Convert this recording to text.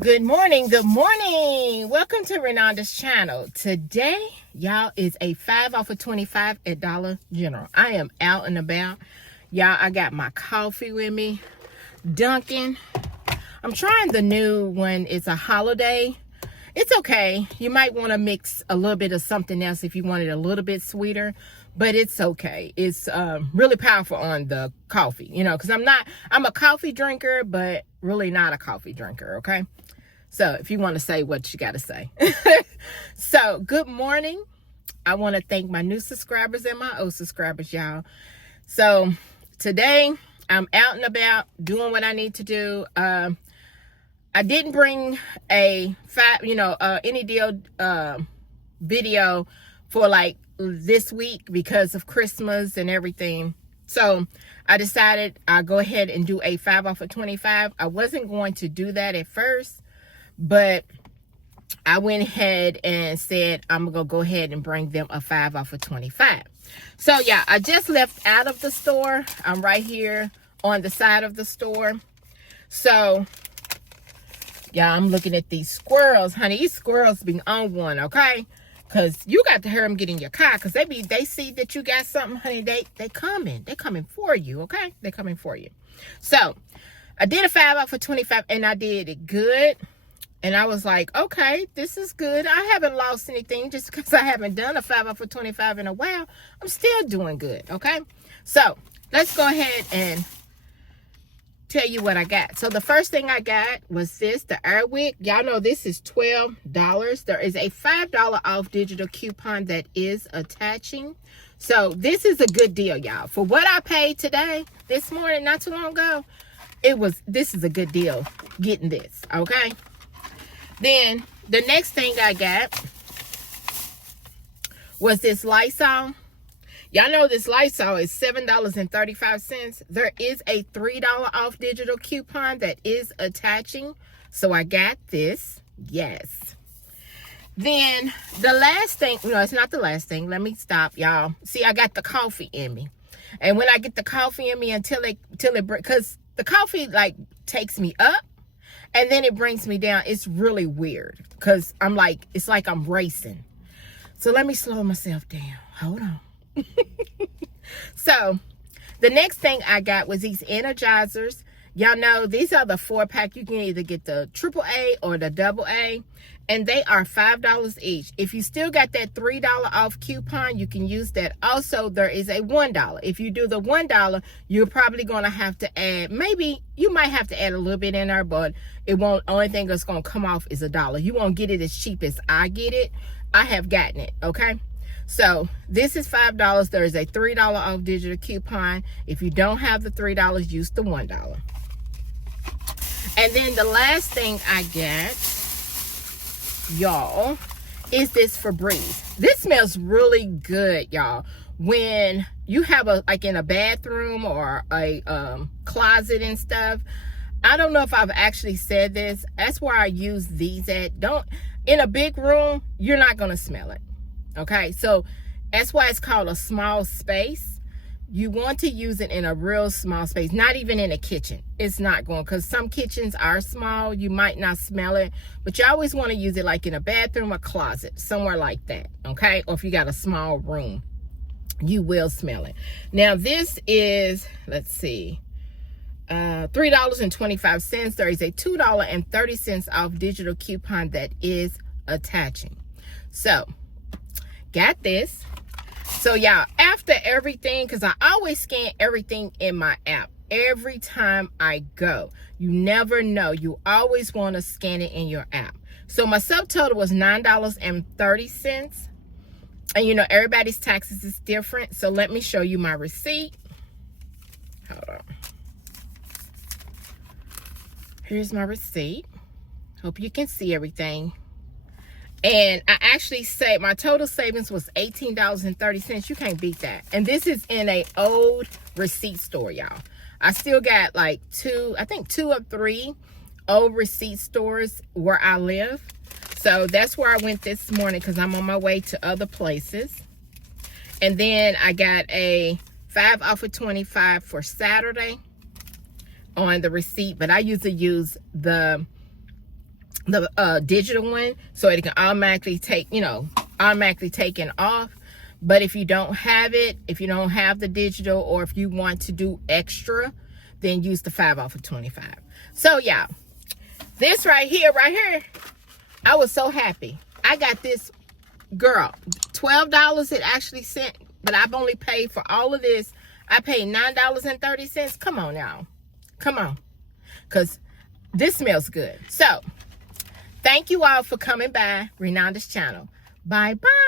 Good morning. Good morning. Welcome to Renonda's channel. Today, y'all, is a 5 off of 25 at Dollar General. I am out and about. Y'all, I got my coffee with me. Dunkin'. I'm trying the new one. It's a holiday. It's okay. You might want to mix a little bit of something else if you want it a little bit sweeter. But it's okay. It's really powerful on the coffee, you know, because I'm a coffee drinker, but really not a coffee drinker, okay? So if you want to say what you got to say. So good morning. I want to thank my new subscribers and my old subscribers, y'all. So today I'm out and about doing what I need to do. I didn't bring any deal video for like this week because of Christmas and everything. So I decided I'll go ahead and do a 5 off of 25. I wasn't going to do that at first, but I went ahead and said I'm gonna go ahead and bring them a 5 off of 25. So yeah, I just left out of the store. I'm right here on the side of the store. So yeah, I'm looking at these squirrels, honey. These squirrels be on one, okay? Because you got to hear them get in your car. Because they see that you got something, honey. They coming. They coming for you, okay? They coming for you. So, I did a 5 off of 25, and I did it good. And I was like, okay, this is good. I haven't lost anything just because I haven't done a 5 off of 25 in a while. I'm still doing good, okay? So, let's go ahead and tell you what I got. So the first thing I got was this, the Airwick. Y'all know this is $12. There is a $5 off digital coupon that is attaching. So this is a good deal, y'all. For what I paid today, this morning, not too long ago, this is a good deal getting this, okay? Then the next thing I got was this Lysol. Y'all know this Lysol is $7.35. There is a $3 off digital coupon that is attaching. So I got this. Yes. Then the last thing, no, it's not the last thing. Let me stop, y'all. See, I got the coffee in me. And when I get the coffee in me because the coffee like takes me up and then it brings me down. It's really weird because it's like I'm racing. So let me slow myself down. Hold on. So the next thing I got was these energizers. Y'all know these are the 4-pack. You can either get the AAA or the AA, and they are $5 each. If you still got that $3 off coupon, you can use that. Also, there is a $1. If you do the $1, you're probably going to have to add, maybe you might have to add a little bit in there, but it won't. Only thing that's going to come off is $1. You won't get it as cheap as I get it. I have gotten it, okay? So this is $5. There is a $3 off digital coupon. If you don't have the $3, use the $1. And then the last thing I got, y'all, is this Febreze. This smells really good, y'all. When you have in a bathroom or a closet and stuff. I don't know if I've actually said this. That's where I use these at. In a big room, you're not going to smell it. Okay, so that's why it's called a small space. You want to use it in a real small space, not even in a kitchen. It's not going, because some kitchens are small. You might not smell it, but you always want to use it like in a bathroom or closet, somewhere like that, okay? Or if you got a small room, you will smell it. Now, this is, let's see, $3.25. There is a $2.30 off digital coupon that is attaching. So, got this. So y'all, after everything, because I always scan everything in my app every time I go. You never know. You always want to scan it in your app. So my subtotal was $9.30. And you know, everybody's taxes is different. So let me show you my receipt. Hold on. Here's my receipt. Hope you can see everything. And I actually saved, my total savings was $18.30. You can't beat that. And this is in a old receipt store, y'all. I still got like two or three old receipt stores where I live. So that's where I went this morning because I'm on my way to other places. And then I got a 5 off of 25 for Saturday on the receipt, but I usually use the the digital one, so it can automatically take, automatically taken off. But if you don't have it, if you don't have the digital, or if you want to do extra, then use the 5 off of 25. So y'all, this right here, I was so happy. I got this, girl, $12 it actually sent, but I've only paid for all of this. I paid $9.30. Come on now. Come on. Because this smells good. So, thank you all for coming by Renanda's channel. Bye-bye.